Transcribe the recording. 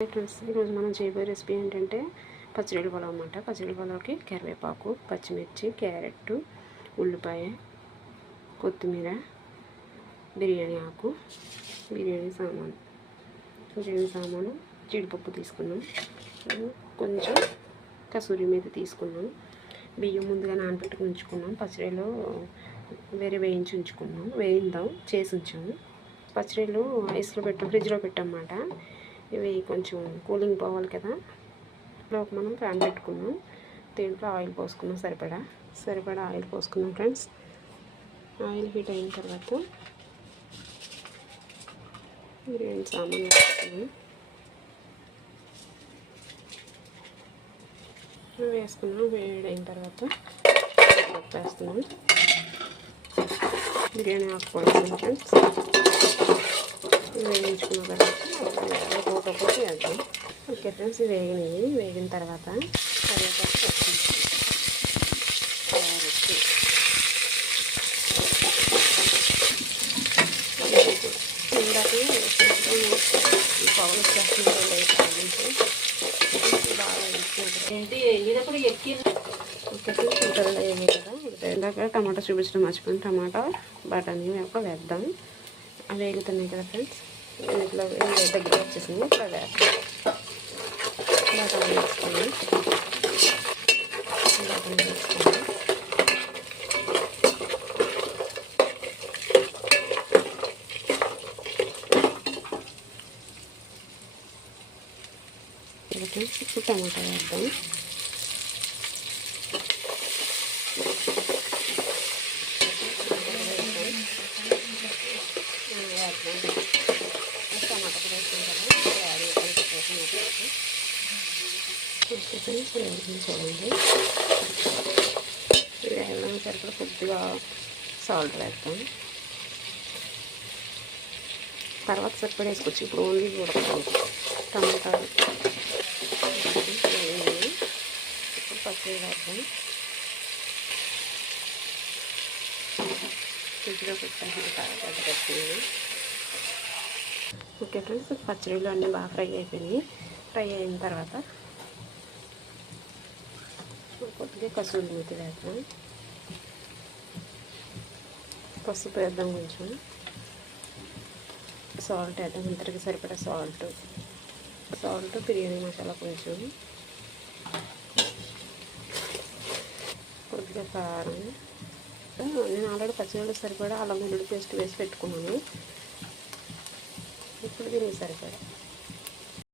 Friends, ఈరోజు మనం చేయబోయే రెసిపీ ఏంటంటే పచ్చిరొయ్యల పులావ్ అన్నమాట. పచ్చిరొయ్యల పులావ్కి కరివేపాకు, పచ్చిమిర్చి, క్యారెట్, ఉల్లిపాయ, కొత్తిమీర, బిర్యానీ ఆకు, బిర్యానీ సామాను, జీడిపప్పు తీసుకున్నాం, కొంచెం కసూరి మేతి తీసుకున్నాం, బియ్యం ముందుగా నానబెట్టుకుని ఉంచుకున్నాం, పచ్చిరొయ్యలు వేయించి ఉంచుకున్నాం, చేసి ఉంచాము. పచ్చిరొయ్యలు ఐస్లో ఫ్రిడ్జ్లో పెట్టామన్నమాట. ఇవి కొంచెం కూలింగ్ పోవాలి కదా. లోపు మనం ప్యాన్ పెట్టుకున్నాం, దీంట్లో ఆయిల్ పోసుకున్నాం, సరిపడా ఆయిల్ పోసుకున్నాం ఫ్రెండ్స్. ఆయిల్ హీట్ అయిన తర్వాత బిర్యానీ సామాన్ వేసుకున్నాం. వేడైన తర్వాత వేస్తున్నాం, బిర్యానీ ఆకు వేసుకున్నాం ఫ్రెండ్స్. వేయించుకున్న తర్వాత ఒక్కొక్కటి వేద్దాం. ఓకే ఫ్రెండ్స్, వేగిన తర్వాత కరివేపాకు ఇందాక పౌడర్ బాగా ఇందాక టమాటా చూపించడం మర్చిపోయింది. టమాటా బఠానీ ఒక వేద్దాం. అవి వేగుతున్నాయి కదా ఫ్రెండ్స్, ఇట్లా దగ్గర వచ్చేసింది. ఇట్లా వేస్తాం, బఠానీ వేసుకోండి. ఇప్పుడు టమాటా వేద్దాం. టమాటా వేసిన చూడండి, వేయడం సరిపడా కొద్దిగా సాల్ట్ వేస్తాం. తర్వాత సరిపడా వేసుకోవచ్చు. ఇప్పుడు ఓన్లీ ఉడకదు టమాటా. ఇప్పుడు పచ్చిగా వేద్దాం. ఫ్రిడ్జ్లో పెట్టాను. ఓకే ఫ్రెండ్స్, పచ్చడిలో అన్నీ బాగా ఫ్రై అయిపోయినాయి. ఫ్రై అయిన తర్వాత కొద్దిగా కసూరి మేతి వేద్దాం. పసుపు వేద్దాం, కొంచెం సాల్ట్ వేద్దాం, ఇంతటికి సరిపడా సాల్ట్, బిర్యానీ మసాలా కొంచెం, కొద్దిగా కారం. నేను ఆల్రెడీ పచ్చిమిరపకాయలు సరిపడా అల్లం వెల్లుల్లి పేస్ట్ వేసి పెట్టుకున్నాను. ఇప్పుడు దీనికి సరిపడా